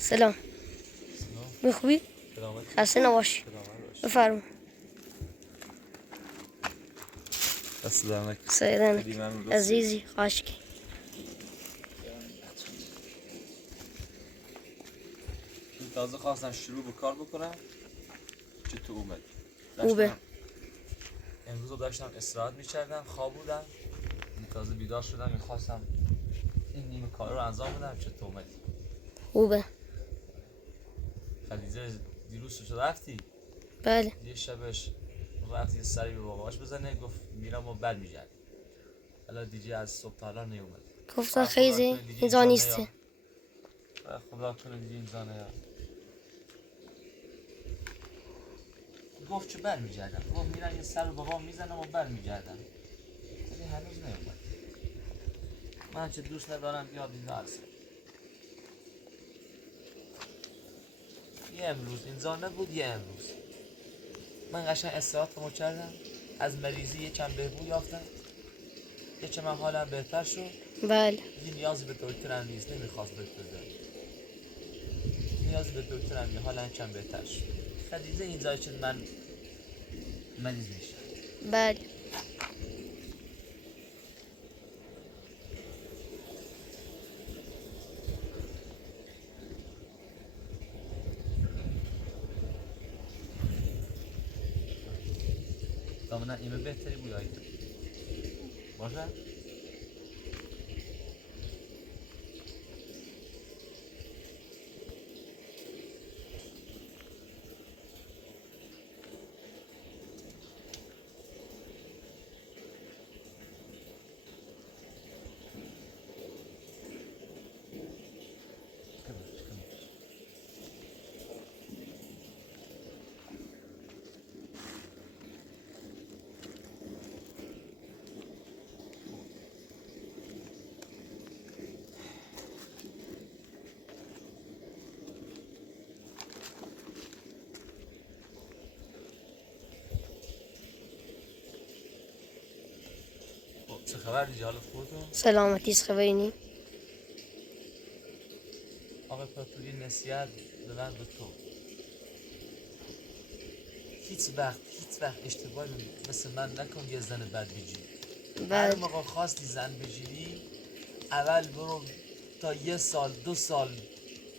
سلام. میخوبی؟ خسته نباشی. بفرما. السلام سیدنک عزیزی خاشکی. تازه خواستم شروع به کار بکنم که تو اومد. خوبه. امروز داشتم استراحت می‌کردم، خواب بودم. تازه بیدار شدم، می‌خواستم این نیمه کار رو انجام بدم که تو اومدی. خوبه. خدیجه دیروز تو رفتی؟ بله. یه شبش رفت یه سری به باباش بزنه، گفت میرم و برمیگردم. حالا دیگه از صبح تا الان نیومد. گفتن خیزه اینجا نیسته. خدا کنه دیگه اینجا نیاد. گفت که برمیگردم. گفت میرم یه سر به بابام میزنم و برمیگردم. ولی هنوز نیومد. من چه دوست ندارم بیاد اینجا هستم. یه امروز اینجا نبود، یه امروز من قشنگ استراحتمو کردم، از مریضی یکم بهبود یافتم، یکم من حالم بهتر شد. بله. دیگه نیازی به دکترم نیست، نمیخواست دکتر دارم، نیازی به دکترم نیست، حالم کم بهتر شد. خدیجه اینجا شد من مریض میشم. بله. دامنه ایمه بهتری بویایی باشه؟ چه خبر دیگه حال خودتون؟ سلامتیست خبری نی؟ آقا پاپوری نصیحت بدن به تو، هیچ وقت اشتباه مثل من نکن یه زن بد بگیری. هر بله. موقع خواستی زن بگیری اول برو تا یه سال 2 سال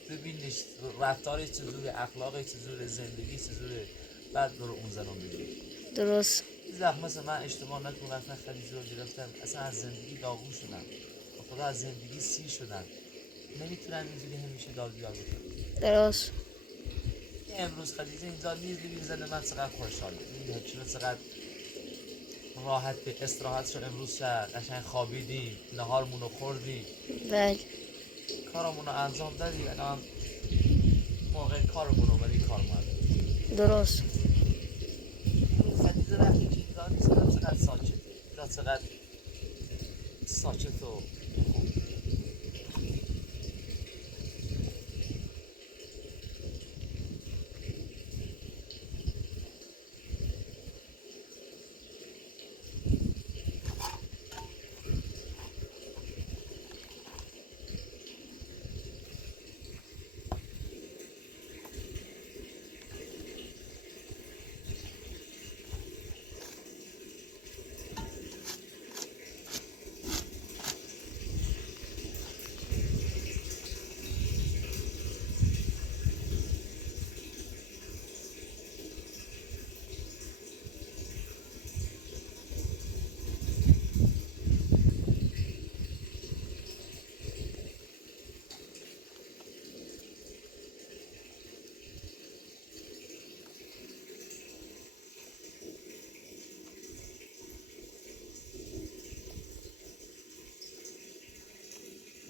ببینش رفتارش چجوره، اخلاقش چجوره، زندگی چجوره، بعد برو اون زن رو بگیری. درست. زخم مثل من اشتباه نکن، رفتن خدیجه رو گرفتم، اصلا از زندگی داغون شدم، به خدا از زندگی سیر شدم، نمیتونم اینجوری همیشه داد بیار بکنم. درست. امروز خدیجه اینجا نیز ببین زن من چقدر خوشحاله، این چرا چقدر راحت به استراحت شد. امروز شد قشنگ خوابیدیم، نهارمونو خوردیم، بله. کارمونو انجام دادیم، الان موقع کارمونو ولی کارمون درست. خدیجه وقتی که اینجا نیست چقدر ساکته، چقدر ساکت و خوب.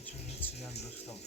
چون هیچی هم درستم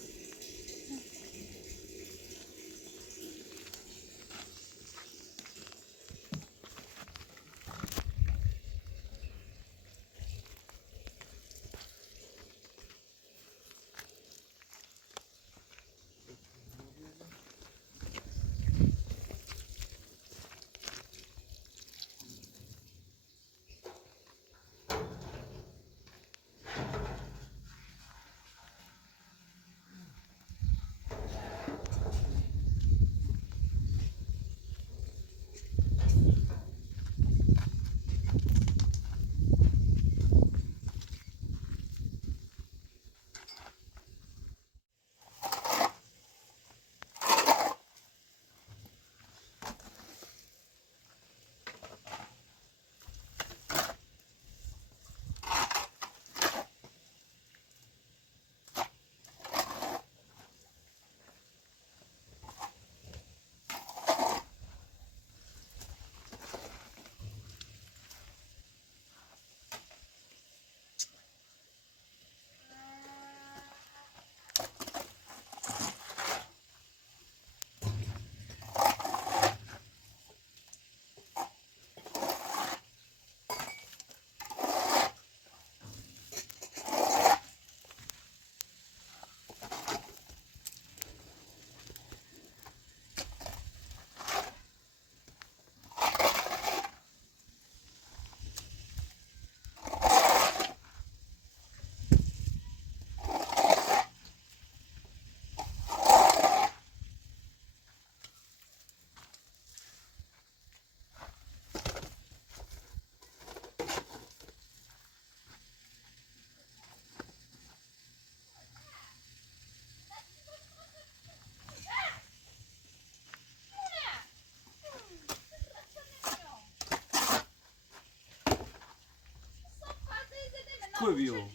خوب بیو منو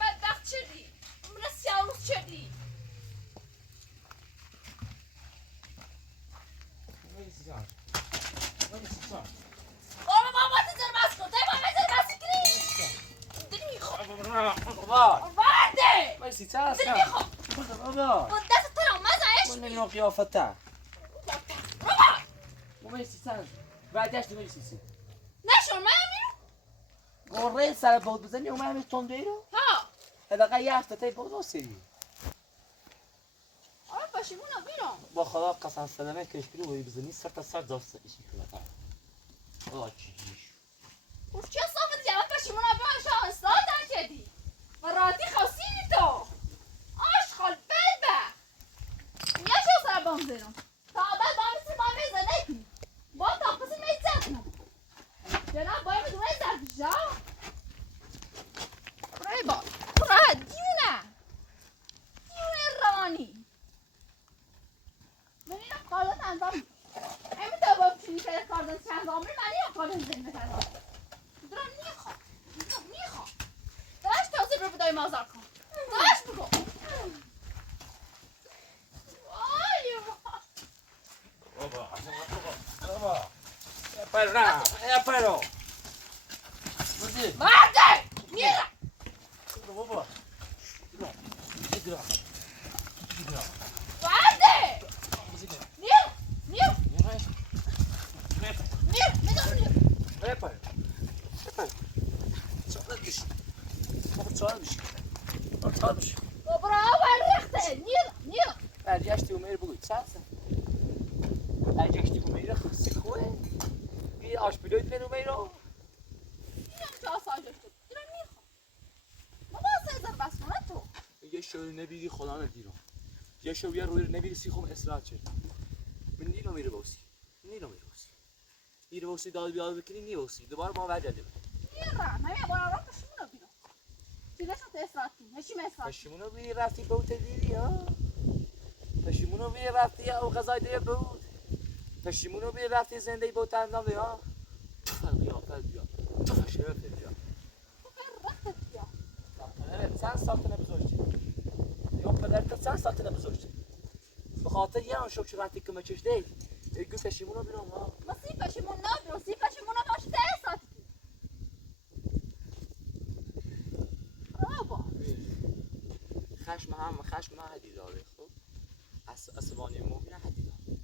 بدبخت شدی منو سیاروز شدی بابا بابا تزر بس کن تای بابا تزر بس کنی دلی میخوام بابا ورده مرسی چه هست دلی میخوام بابا با دست ترام مزایش من نمیدونم قیافته بابا بابا مرسی چه هست بعدش مرسی نشون من میرم قره سر بود بزنی اومد همین تنده رو ها حداقل یه هفته تایی بود سری آره پشیمونم میرم با خدا قسم سلامه کشکری وی بزنی سر تا سر داست ایشی کنه آه چیش اوف چه صافت جواب پشیمونم بیان شاه استادن کردی و راتی خواستینی تو آشغال بلبه یه شو سر بام زنم تا بعد بام سی بام زنه با تا قسم میزد جناب باید بدونه زد جا برای با برای دیونه رانی من اینو قالت انجام همین تا با چونی که کاردن چند آمری من اینو قالت زنده کردم درم میخوام داشت تازه رو بدای مازار کن داشت بگو وای بابا یا پرو بزی مرده میرم بابا ایدرا مرده نیر Repar. Çalmış. برای ورخته نیر برگشتی اومیر بگوی چه هستن؟ برگشتی اومیر خاصی خوه؟ یه آشپیلوی دلن اومیر رو؟ اینم چه آسایش شد درم میخوام بابا سیزر بس کنه تو یه شوی نبیری خدا ندیرم یه شوی روی نبیری سیخوم اصلاح شد من نیلو میره باسی میره باسی داد بیاد بکنی نیوسی دوباره ما برگرده میرم همین بارا را پشیمونو بیرم چیزشون تو اصلاح کن هشیم اصلاح پشیمونو بی رفتی بوت دیدی ها پشیمونو بی رفتی او غذای دیگه بود پشیمونو بی رفتی زنده بوت اندام ها تو قیافت بیا تو فشرفت بیا تو که رختت بیا پدرت چند ساعت نبزرگی یا پدرت چند ساعت نبزرگی به خاطر یه آن شکر وقتی که مچش دید گو پشیمونو بیرم ها ما سی پشیمون نبیرم سی پشیمونو باشه ده اصلاح بابا خشم حدی داره خب عصبانی مومن حدی داره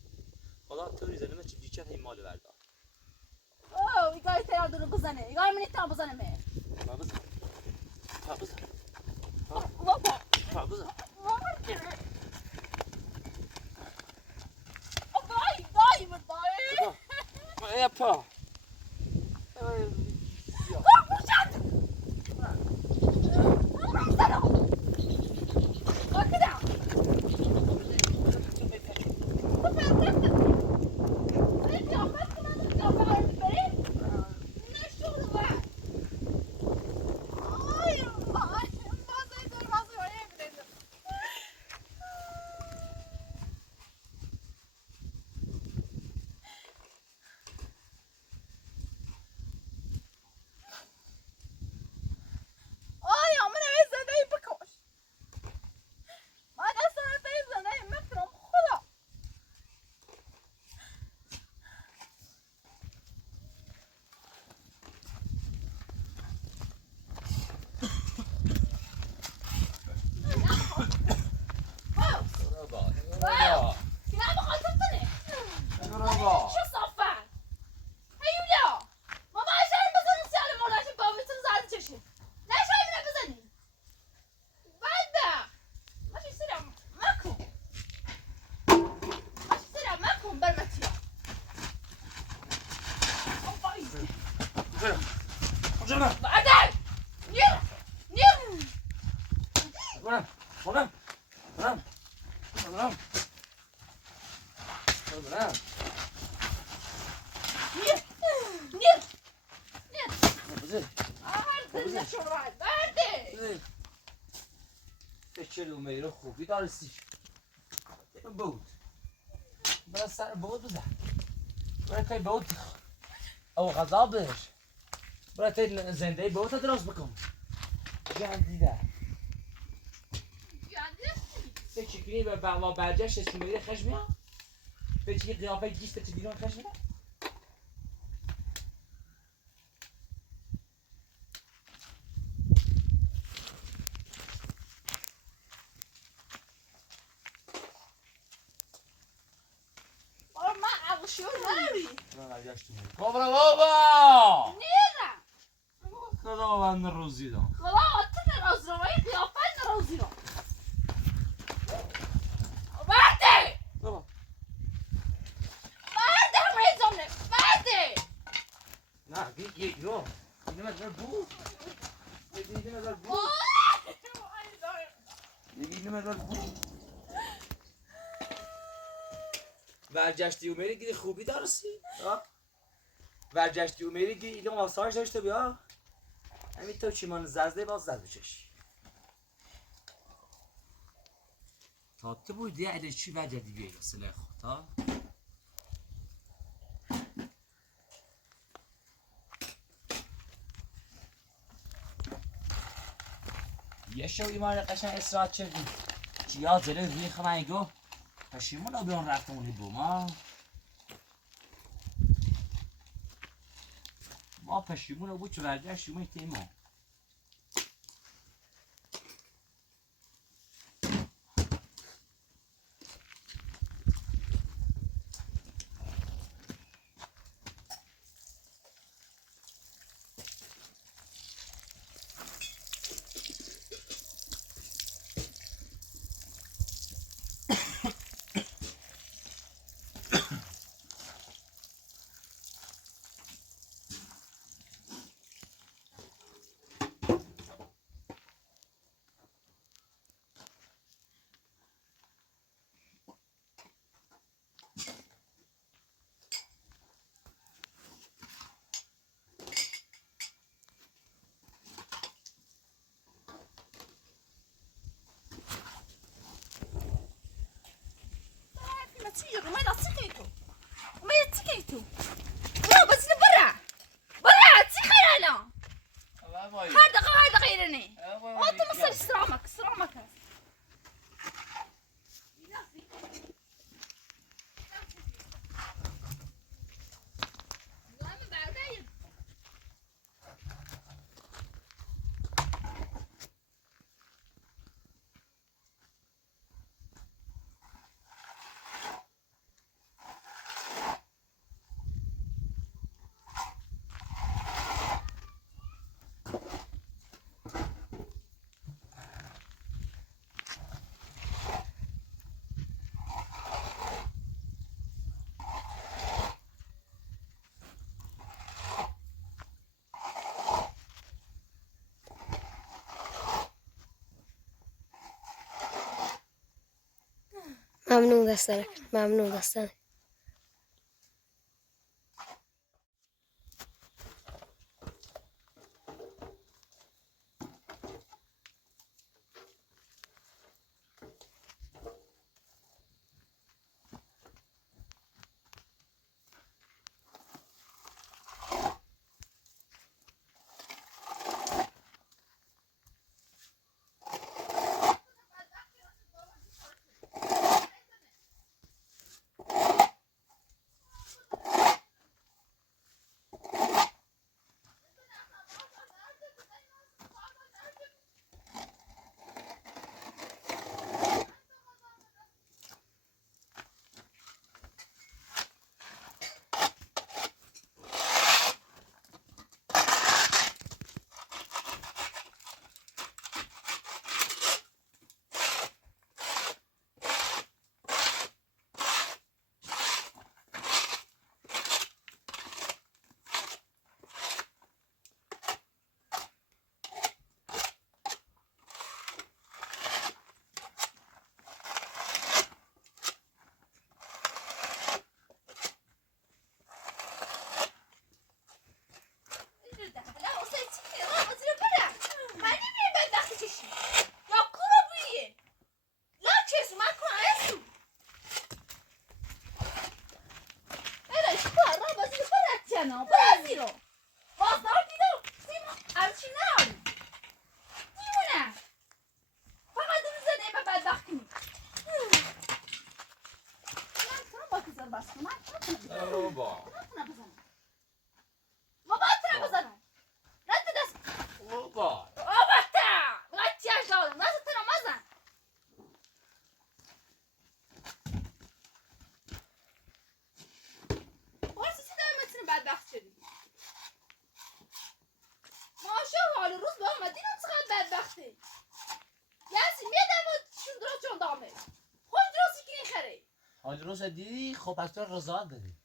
خدا طوری زنمه چه دیچه هی مال بردار اوه ایگای تیار دونو بزنه ایگای منی تا بزنه می تا بزن بابا تا بزن بابا دای دای یا پا چلو میره خوبی دارستی بود برای سر بود بزن برای که بود او غذا بش برای زنده با تا درست بکن جندیده به چیکنی به بغلا برجشت اسمویده خش میاد به چی قیافه گیست چی دیران خش میاد بابا بابا نیرم خدا من روزی دام خدا تو نراز رو وای قیافه نرازی رو برده بابا برده همه زمنه برده نه یو اینه مدار بو اینه مدار بو اینه مدار بو ورجشتی اومری گیری خوبی دارستی ورجشتی اومری گیری اینه آسایش داشته بیا همین تو چیمان ززده باز زد بچش تا تو بودی علی چی وجدی بیایی سله خود ها یه شو ایمان قشنگ استراحت چردی چیا زله ریخ من گو پشیمون رو بیان رفتمونی بو ما پشیمون رو بود چه ورجشتیمون تیمون ممنون دستانك ممنون دستانك No, Brasil! Posso dar o بس کن من نتونم بابا بزنم بابا نتونم بزنم نتونم دست بابا بابا تا بقید تیاش دارم دست تونم مزن بارسی سی دارم متونه بدبخت شدی ماشا حال روز به آمدین هم چقدر بدبخته یعنی میدم و شون درست چون دامه خوش درستی که نخره حال روز دیدی خب پس تو رضایت دادی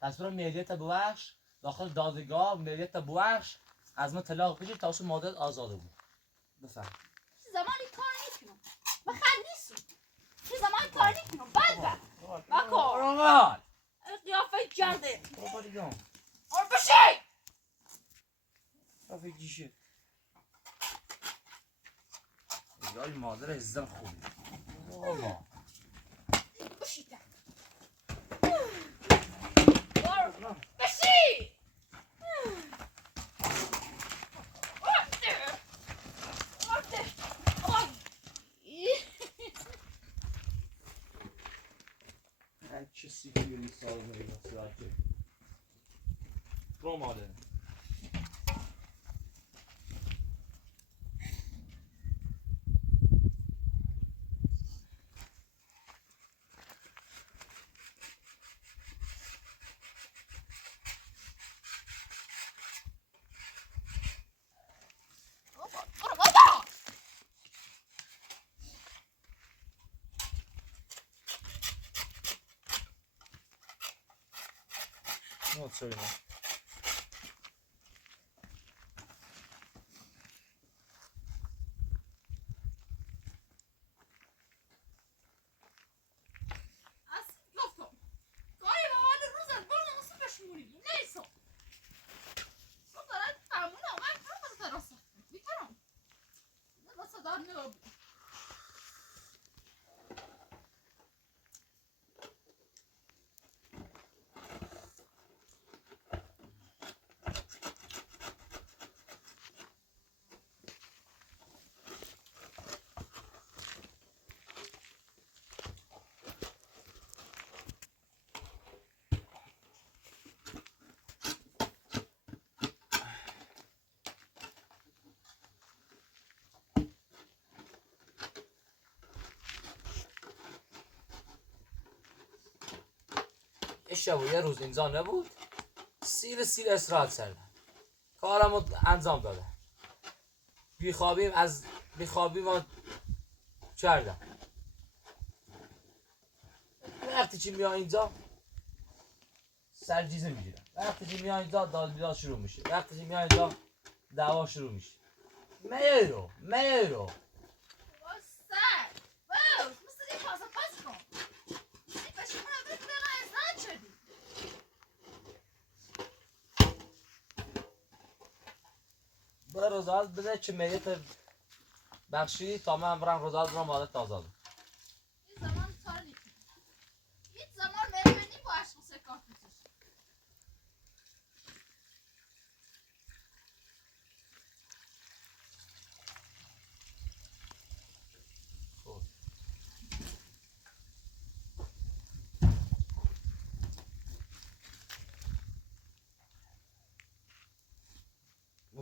پس برو ملیت ببخش داخل دادگاه ملیت ببخش از من طلاق بگیر تا اصلا مادرت آزاده بود بفهم زمانی کار نکنم بخند نیستم که زمانی کار نکنم بدبخت مکار رومان قیافه کرده بابا دیگم آر بشی قیافه گیشه یای مادر عزیزم خوبی بابا بشیدم بشی چه سیکیوری سال میگم سراغه رو مادر نه چرا شب و یه روز اینجا نبود سیر استراحت کردم کارم رو انجام دادم بیخوابیم کردم وقتی چی میاد اینجا سرجیزه میگیرم وقتی چی میاد اینجا داد بیداد شروع میشه وقتی چی میاد اینجا دعوا شروع میشه میرو بده رضایت بده که ملیت بخشی تا من برم رضایت برم مادرت آزاده این زمان کار نکنم این زمان مهمنی با عشق سکار کشش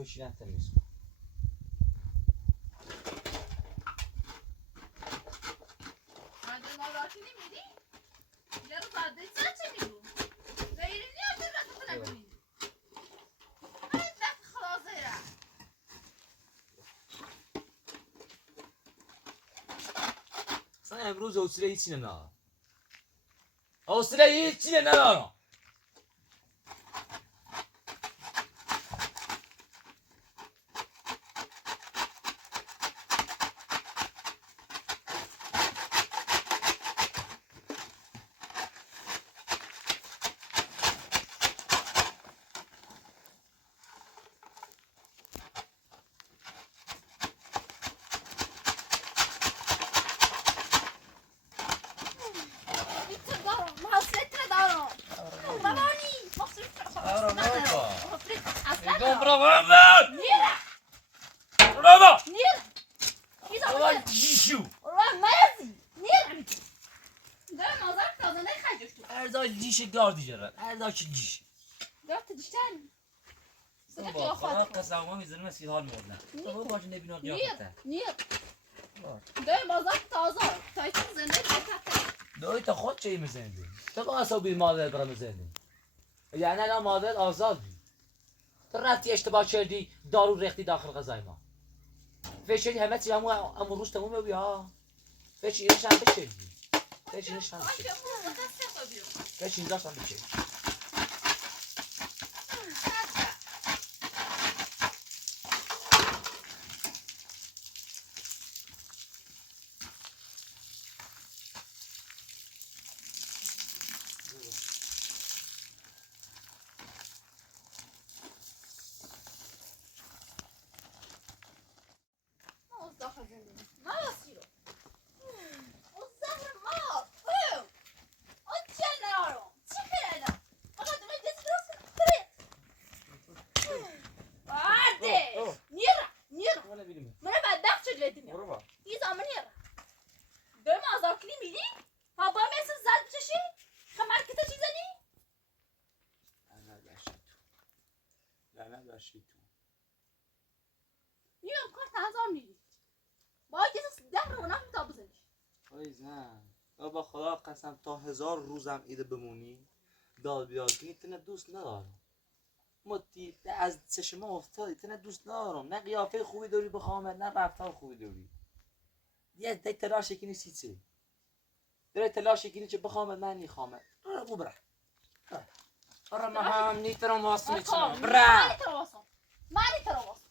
نوشیدن تمیز راتی نمیری؟ یه رو زده چه میگو؟ غیری نیاد به وقت نکنی باید وقت خلاصه را اصلا امروز حوصله هیچی ندارم حوصله هیچی ندارم Erdal dişi gardi jaran. Erdal ki dişi. Dört dişten. Sıra Bak, bana kıyafet. kasağıma izin versin hal mevla. Tamam başın ne bina Niye? kıyafete. Niye? Dövüm azap taze. Taytın zende kıyafette. Dایی تا خود چه میزنی؟ تو با اصابی مادر برا میزنی یعنی الان مادر آزادی تو رفتی اشتباه کردی دارو ریختی داخل غذای ما فکر همه چی همون روز تمومه بیا فکر اینش هم بکردی فکر اینش هم بکردی فکر اینجاش هم بکردی از داخل زندگی. نه راستی رو. از زهر ما. از چه نارو. چی خیلی؟ آقا تو من دست درست کن. بعده. نیرا. ولا بيلم من بدبخت شد الدنيا. مربع این زمان نیرا. دم آزار کلی میلی؟ بابا مثل زد بچشی؟ خمر کتا چی زنی؟ لعنت بر شیطون نیام کار تنظام میلی. با کسی ده رو نمی تا بزنیش. آی زن با خدا قسم تا 1000 روزم ایده بمونی داد بیاد کنی تنه دوست ندارم متی از چشم افتادی تنه دوست ندارم نه قیافه خوبی داری بخوامت نه رفتار خوبی داری یه دی تلاش کنی چه داره تلاش کنی چه بخوامت من نیخوامت برو بو برا برا ما هم نیترم واسه میچنم برا مانی ترا واسه.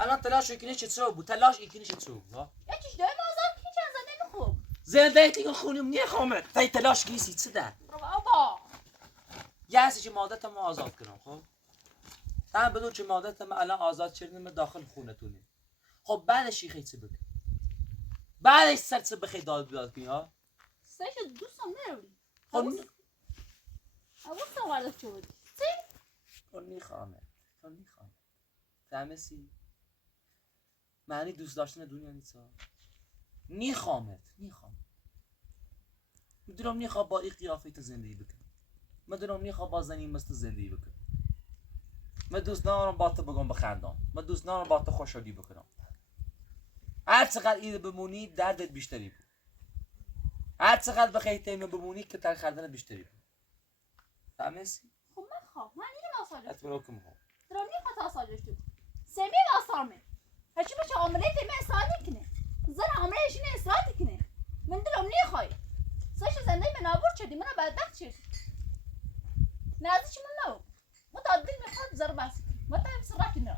الان تلاش کنی چه چه بود تلاش کنی چه چه بود یکیش دم آزار کی چند زنه نمیخوب. زنده دیگه خونیم نیخوامت دی تلاش کنی چه ده بابا. یه هستی که مادرتم آزاد کنم خب هم بدون که مادرتم الان آزاد کردیم داخل خونتونه خب بعدش چی چه بکن بعدش سر چه بخی داد بیاد کنی ها سایش دوستم نروی. خب اوستم وارد چه بودی؟ چی؟ خب نیخوامت فهمیسی معنی دوست داشتن دنیا نیست ها نیخوامت میدونم نیخوام با این قیافه تو زندگی بکنم میدونم نیخوام با زنی مثل زندگی بکنم من دوست ندارم با تو بگم بخندم من دوست ندارم با تو خوشحالی بکنم هر چقدر ایده بمونی دردت بیشتری بود هر چقدر بخوای تیمه بمونی که تر خردنت بیشتری بود فهمیسی؟ خب من خواب من اینو مساجد اتمنى لكم هو درام خطا ساجد تو سمی واسامه هیچ بچه عمره تیمه اصلاح کنه زن عمره ایشونه اصلاح کنه من دلم نخوای سایش زنده منابور شدی منو بدبخت شدی نازی چی من نو متعدل میخواد زر بس متى بسرعة نرى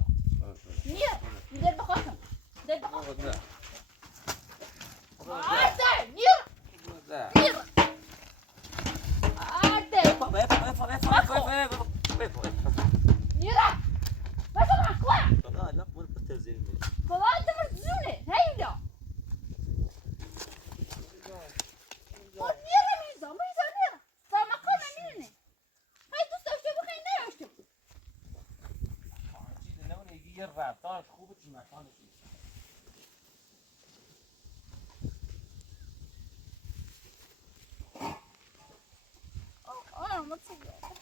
نير ندير بخاتم ندير بخاتم عادة نير نير عادة نيرة بس أنا أقوى لا مو بتزين والله أنت مرتزونة هيدا نيرة ميزة نيرة فما قلنا نيرة هاي تستوشتي بخير نيرة یه رفتارش خوبه تو مکانش أنا ما تصدق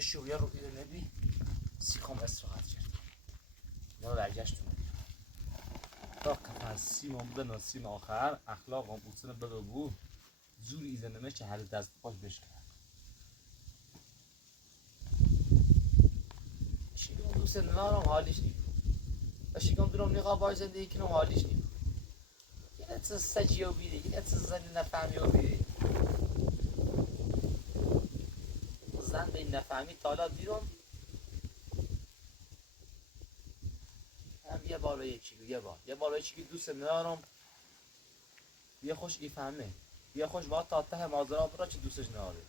یه شویه رو نبی سیخم استراحت کرد نه برگشتون تا کفر سیمم بنا سیم آخر اخلاقم بودسن بدو بود زور ایزنمه چه هر دست پاش بشکن شیگم دوست نارم حالیش نیم و شیگم درم نقابای زندگی کنم حالیش نیم یه نتس سجیو بیده یه نتس زنی نفهمیو بیده زن به این نفهمی تالا بیرون هم یه بار یه بار یکی دوست نارم یه خوش ایفهمه یه خوش باید تا ته مازرا برا چه دوستش ناره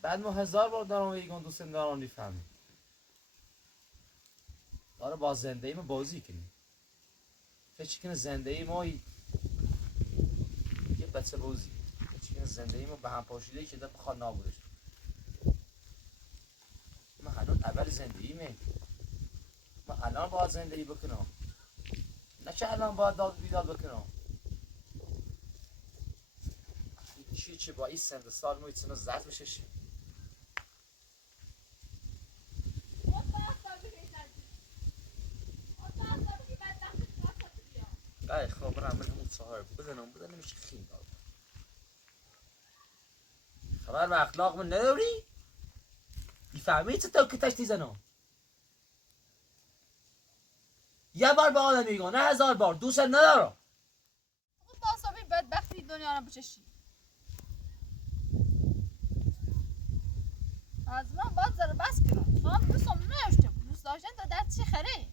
بعد ما 1000 بار دارم یکون دوست نارم نیفهمه داره با زندگی ما بازی کنیم فکر کنه زندگی ما یه بچه بازی فکر کنه زندگی ما به هم پاشیده که بخواد نابودش ما الان اول زندگی ما الان باید زندگی بکنم نه چه الان باید داد بیداد بکنم چه با این سند سال ما ایتونه زد بشه ای خب برم همون سهار بزنم چه خیم داد خبر به اخلاق من نداری؟ میفهمی چه تو که تشتی زنم یه بار به آدم میگم نه 1000 بار دوست ندارم خب باسا بی بدبختی دنیا رو بچشی از من باید زره بس کنم خواهم دوستم نشته دوست داشتن تا در چی خره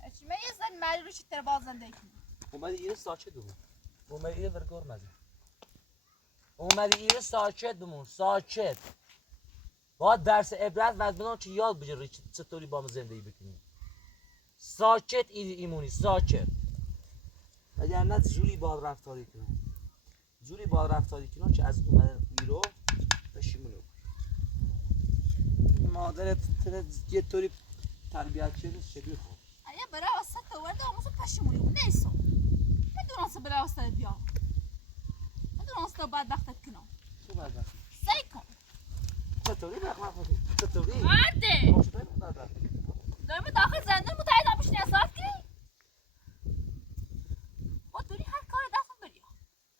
اچی من یه زن مری رو چی تر باز زندگی کنم اومدی ایره ساچه دومون اومدی ایره ورگار مزه اومدی ایره ساچت دومون ساچت باید درس عبرت و از بنام چی یاد بجره چطوری با ما زندگی بکنیم ساچت ایمونی ساچت اگر نه جوری باید رفتاری کنم که از اومدن ایرو بشیمونو مادرت یه طوری تربیت شده شبیه خوب ایا برای واسه تو ورده آموزه پشیمونی اون نیستو میدونست برای واسه بیا میدونست تو بدبختت کنم تو بدبخت سی کن چطوری بدبخت چطوری مرده چطوری بدبخت دارم داخل زنده متعهد بشینی اصلاف کنی با دوری هر کار دستم بریا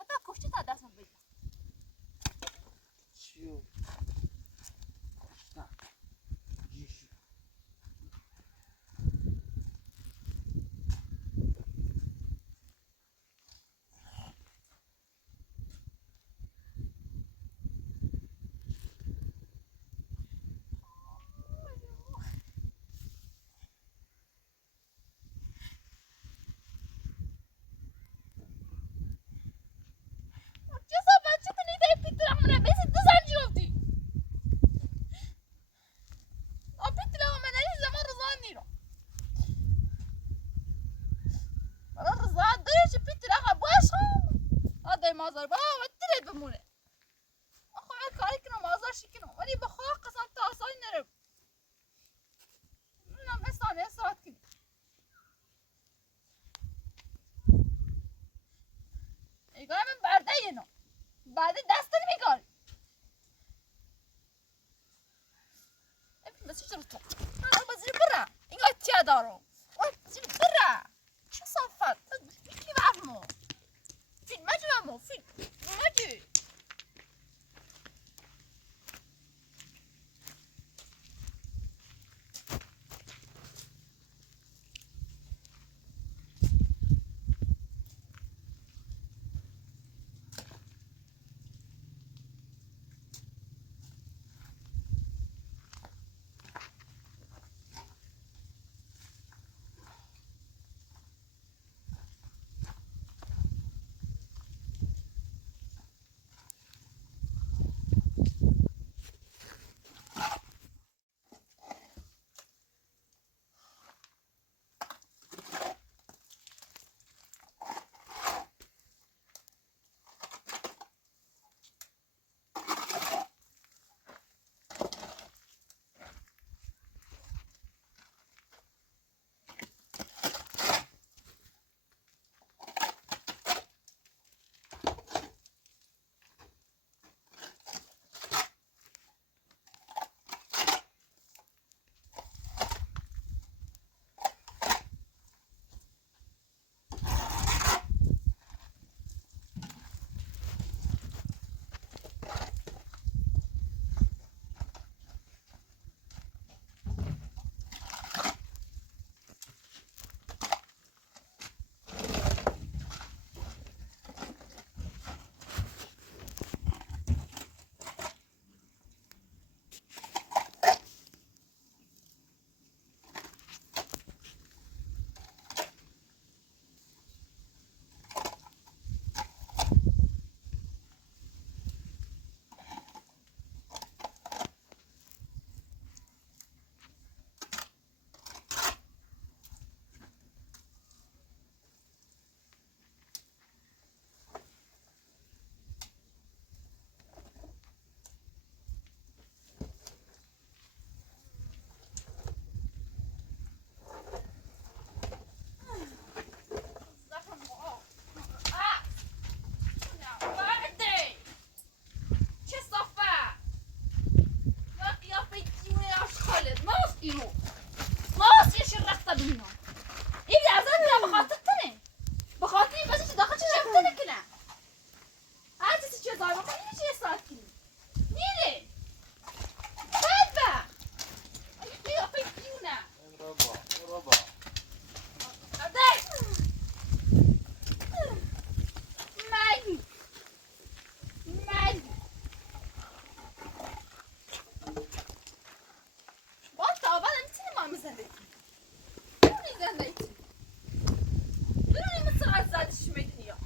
حتی کشتی تا دستم بریا چیو نه جیشی جزا بچه تو نیده پیتر همونه بیسی دو زن جوفتی پیتر همونه نیز زمان رضا نیرو برای رضا داری چه پیتر اخواه باش هم آده مازار با و ترید بمونه اخواه کاری کنم مازار شی کنم ولی بخواه قسم تا آسای نرم نه مثانه ساعت کنی ایگاه من برده اینو بعد دست نمیگاری بس چطور تو من بازی برا اینگاه چه دارم بازی برا چه صافت میکی برمو فیلم مجی برمو فیلم مجی ایرو ما واسه شرخته بینم این درزن را بخاطر تنه بخاطر این بسی چه داخل چه جمع کنه هر چیزی چه دار بکنی چه استاد کنی نیره بد با اگه بیا پیونه رابا مگی با تابا نمیتونی ما میزنده دونی زنده ایتی دونی مثل از زدش میدونی یا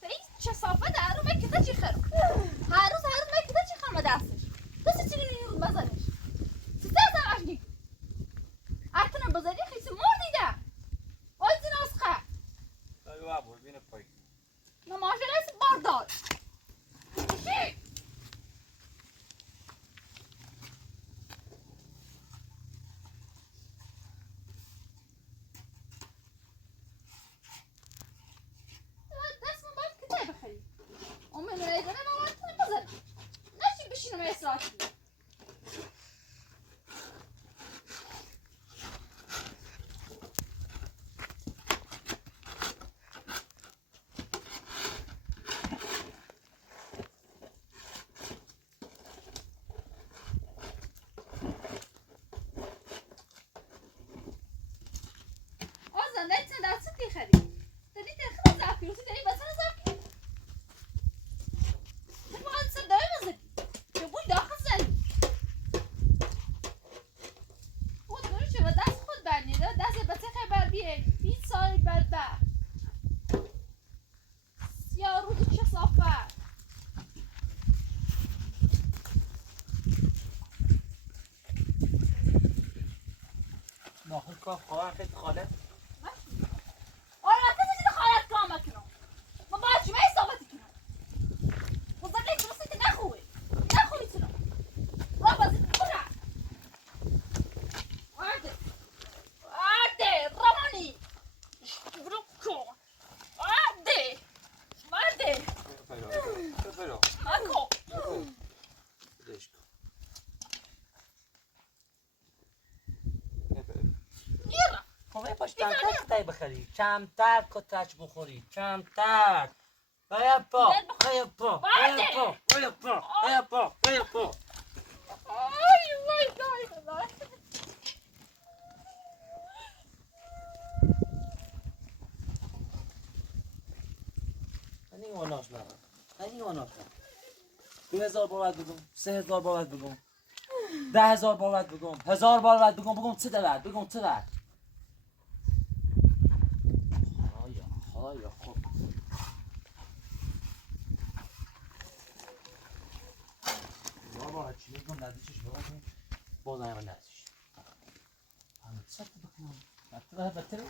تایی چه صافه در رو مکتا چی خرم هر روز مکتا چی خرم دستش دستی چی نینی رو بزنش سیسته از همش نگی ارکنم بزنی خیسی مور دیده آی زین از خر دایو عبور بینه پای نماشه لیس باردار چی؟ دست من باید کتای بخری اون من رایزنه من باید کنی بزنم نشی بشینم اصلاح کنی آزان داری چند دست دی خری داری تخیل زفی روسی داری بسن زفی باید سر داری بزنی که بوی داخل زنی خود داری چه با دست خود برنیده دست بسه خبر بیه 20 سال بعد یا روزی چه صافه ناخل کار خواهر خیلی خاله آره کسی چیز خالت کام کنم ما باید جمعه ثابتی کنم بزرگی که رسیتی نخوی تونم را بازی کنم وارده رمانی برو کن وارده اکو نیرم خب باش کمتر کتای بخری کمتر کتاچ بخوری کمتر بیا پا آی وای دای اینی واناش نرم اینی واناش نرم 2000 بابت بگم 3000 بابت بگم 10,000 بابت بگم 1000 بابت بگم چه دلت بگم چه دلت خدایا خب بابا چی بگم ندیشش بگم باز همه ندیش همه چه بکنم بطره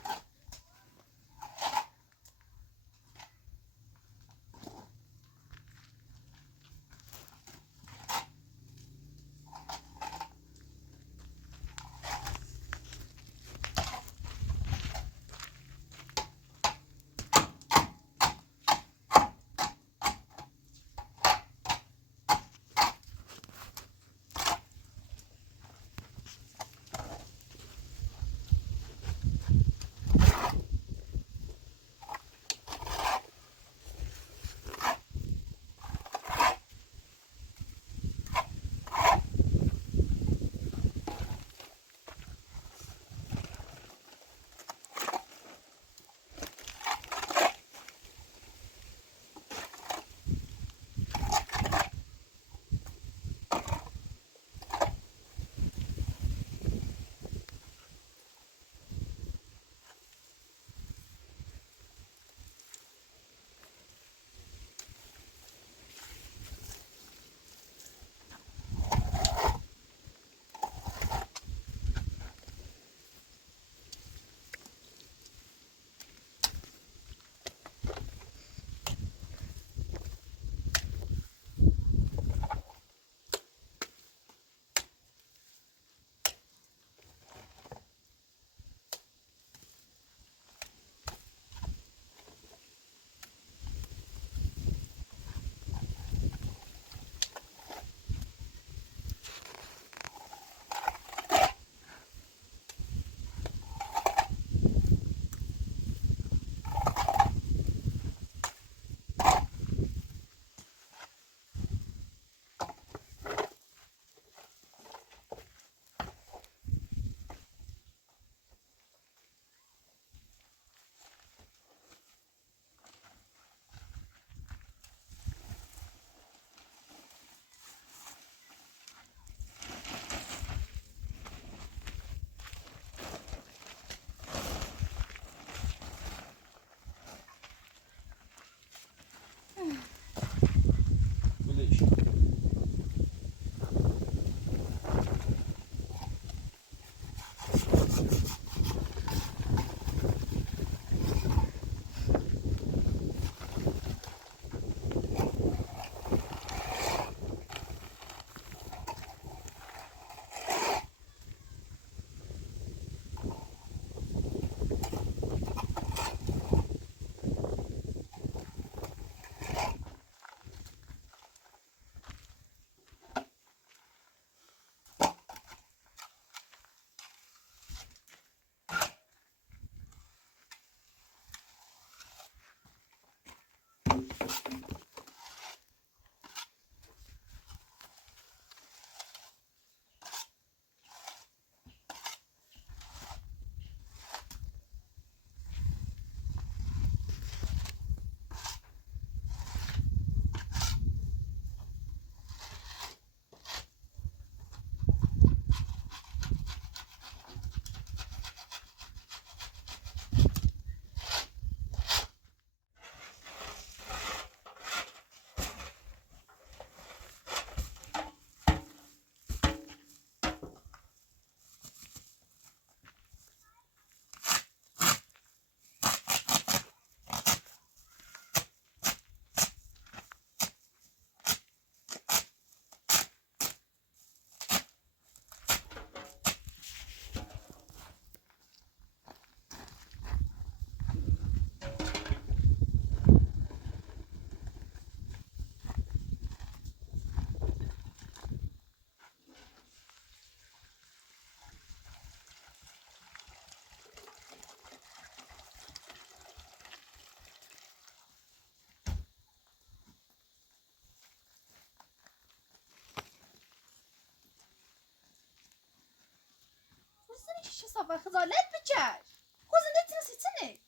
چی صافه خزالت بچش خوزن نتینا سیتنه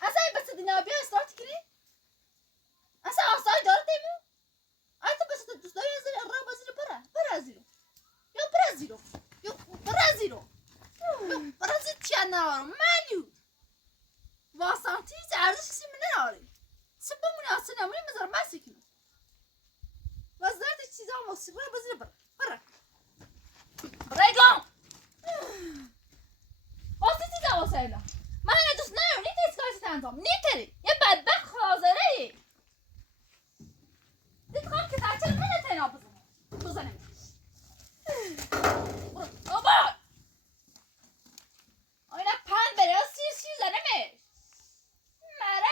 اصلا ای بس دینا بیا استارت کری اصلا آسای داره دیمو ای تو بس دوست داری ازیر را بازیرو برا ازیرو یا برا ازیرو یا برا ازیرو برا ازیر چیه نارو ملیو واسانتی هیچ ارزش کسی من ناری سبا منی آسا نمونی مزار مسی کنو وزارت چیزا موسی برا بازیرو برا برگام واسه چیزا واسه اینا من اینو دوست ندارم نیت اسکارسی تنظام نیتری یه بدبخت خازره ای دیت خواهم که ترچه من تنا بزنم بابا اینا پند بره سیر زنمش مرز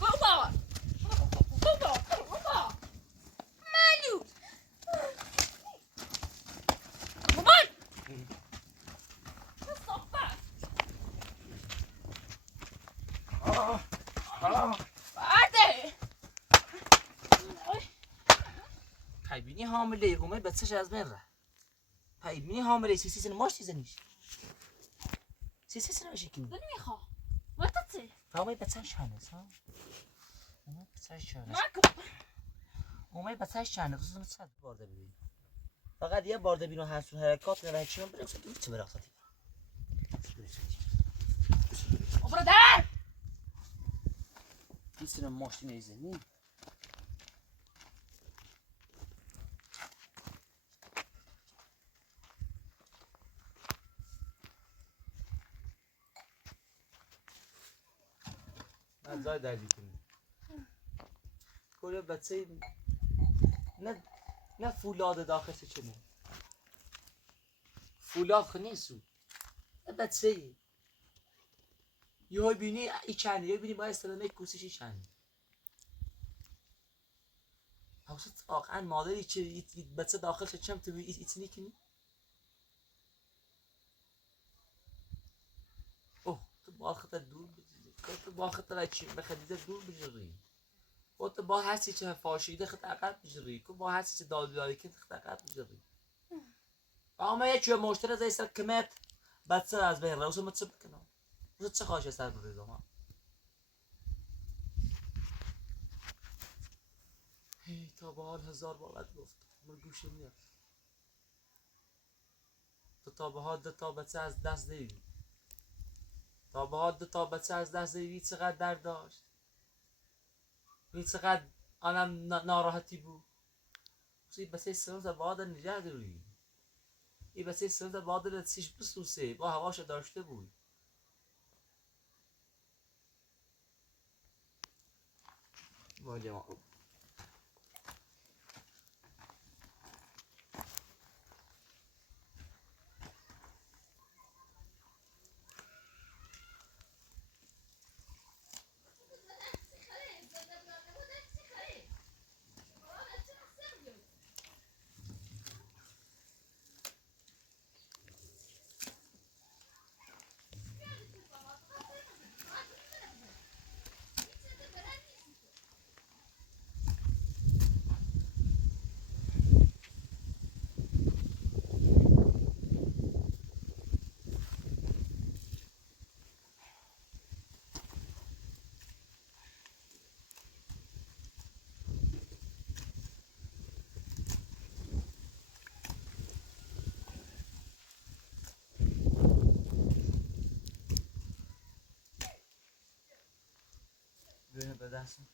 بابا ملو بابا بعده پیبینی حامله اومه بچهش از بین ره پیبینی حامله سیسیسن ماش تیزنیش سیسیسن بشه کنی دنی میخوا واتته اومه بچهش شانه ها اومه بچهش شانه اومه بچهش شانه خصوصا صد بارده ببین فقط یه بارده بینو هستون حرکات نه چیون بریم سوتی چه براخاتی برادر سیسیسن ماش تیزنی زای دردی کنی کل بچه نه فولاد داخلش چنه فولاد خو نیستو نه بچه یه های بینی ای چنده یه بینی باید استرانه کورسیش ای چنده حوصت واقعا مادری چه بچه داخلش چم تو ایتنی کنی اوه تو با خطر دور بجیزی تو با خطر چی بخدیده دور بجیزی تو با هستی چه فاشیده خط عقب بجیزی تو با هستی چه دادیاری که خط عقب بجیزی اما یه چیه مشتر از ایسر کمت بچه از بین روزو مت چه بکنم روزو چه خواهش سر بریزم ها هی تا به حال 1000 بابت گفت من گوشه میاد تو تا به حال 2 تا بچه از دست دیدی تا به حال 2 تا بچه از دست دیدی چقدر درد داشت ببین چقدر آنم ناراحتی بود این بچه سرم در بادر نجه دوری این بچه سرم در بادر سیش بسوسه با هواش داشته بود واجه ما ببینه به دستم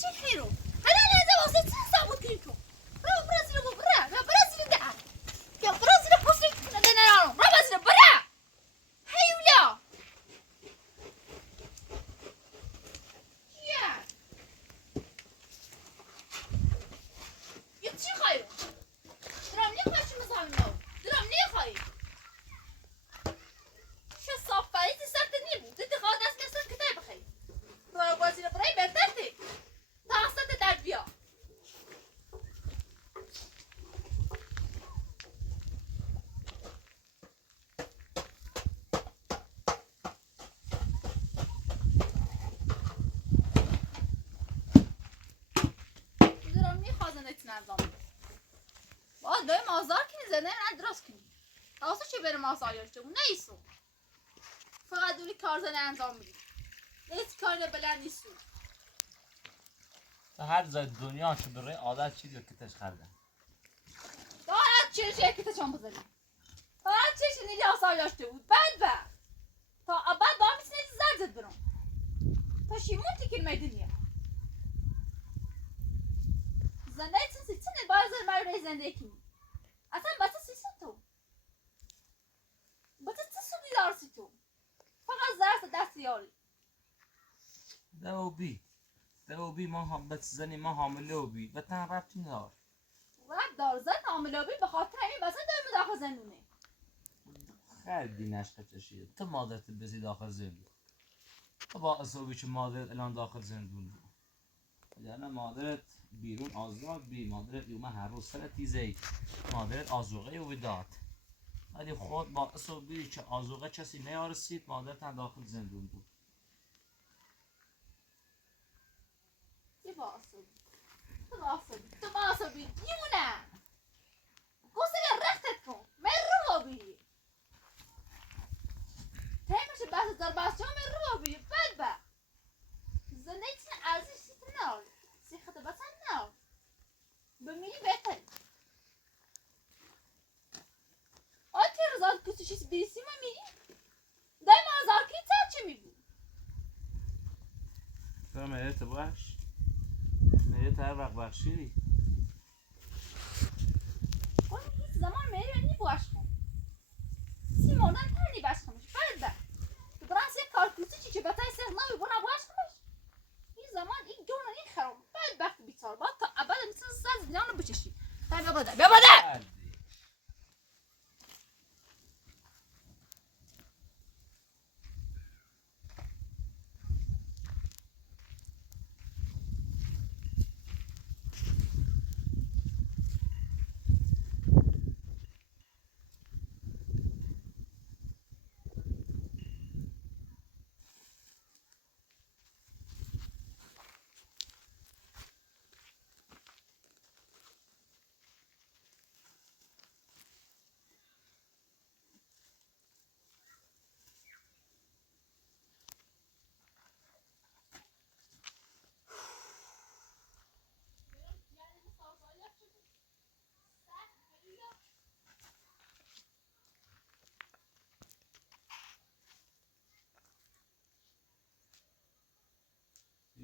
چی خیرو هلا لازم واسه چی ثابت کنی تو برو برازیل برو برو برازیل ده یا برازیل پوست نه برو برازیل برو هیولا یا یا چی خیرو درام نخوای چی مزاحم نو درام نخوای چه صافایی سرت نیم دیدی خواهد است که سر کتای بخی برو برازیل برای بهتر دی تا اصلا در بیا درام نخوازن ایتن انجام باید دایم آزار کنی زنه نه درست کنی تاسو چی بریم آزار یاشته اون نیستو فقط دولی کار زنه انجام میدی هیچ کاری بلند نیستو تا هر جای دنیا که برای عادت چیزی که تش خردن دارد چیش یکی تشان بزنی فقط چیش نیلی آزار یاشته بود بعد تا ابد با همیسی نیزی زرزت برم تا شیمون تیکل میدونیه زنده چون سیچنه باید زن مرو رای زنده کنی اصلا بسه سیسن تو بسه چه سودی دارسی تو فقط زرس دست یاری دو بی ما هم بس زنی ما حامله و بی و تن ربطی ندار وقت دار زن عاملابی به خاطر همین بسه دایم داخل زندونه خیلی نشقه چشیده تو مادرت بزی داخل زندون تو با اصابی که مادرت الان داخل زندون بود یعنی مادرت بیرون آزاد بی مادرت یوم هر روز سر تیزه مادرت آزوغه و داد ولی خود با اصابی که آزوغه کسی نیارسید مادرت هم داخل زندون بود چی با آسابی تو با آسابی دیونه گوزه رختت کن من رو بابی تیمش بحث دار بحث من رو بابی بد زنده چین ارزش سیت نار سیخت بسن نار بمیری بهتر آتی رزاد کسیشیس بیسی ما میری دایم آزار کی چه میبود تو مریت باش مریت هر وقت بخشی اون هیچ زمان میری نی باش کن سیمونان تنی باش کنش بد تو برانس یک کار کسی چی بتای سر ناوی بنا باش کنش این زمان این جون این خرم بد بیچار با تا ابد مثل ساز دیانو بچشی تا بیا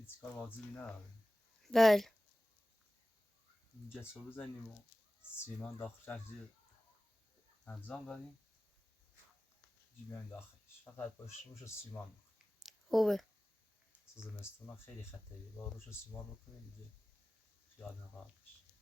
هیچ کار واضحی نداره بله اینجا صبح بزنیم و سیمان داخل زیر انجام دادیم جیبیم داخلش فقط باش روش سیمان بکنیم خوبه زمستونا خیلی خطریه با روش سیمان بکنیم دیگه خیال راحت بشه